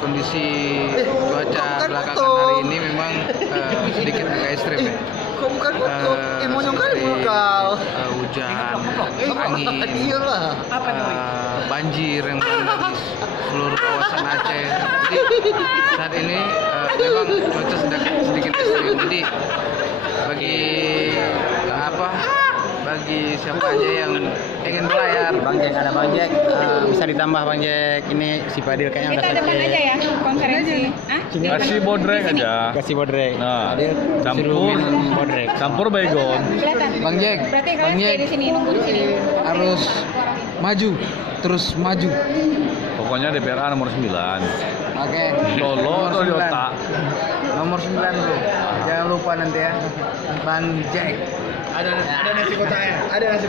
kondisi cuaca belakangan hari ini memang sedikit agak ekstrim ya. Kok bukan foto? Monyong kali mulut kau. Hujan, angin, banjir yang melanda di seluruh kawasan Aceh. Jadi saat ini memang cuaca sedikit ekstrim. Jadi bagi siapa aja yang ingin berlayar, Bang Jack ada Bang Jack, bisa ditambah Bang Jack. Ini si Fadil kayaknya udah Kita depan sakit. aja ya konferensi. Hah? Kasih bodrek aja. Kasih bodrek. Nah, Dia campur. suruh minum bodrek. Campur baygon. Kelihatan. Bang Jack, Berarti Bang kalian stay Jack di sini, nunggu di sini. harus maju, terus maju. Pokoknya DPRA nomor 9. Oke. Solo atau di otak. Nomor 9 bro. Jangan lupa nanti ya. Bang Jack. Ada nasi kotaknya. Ada nasi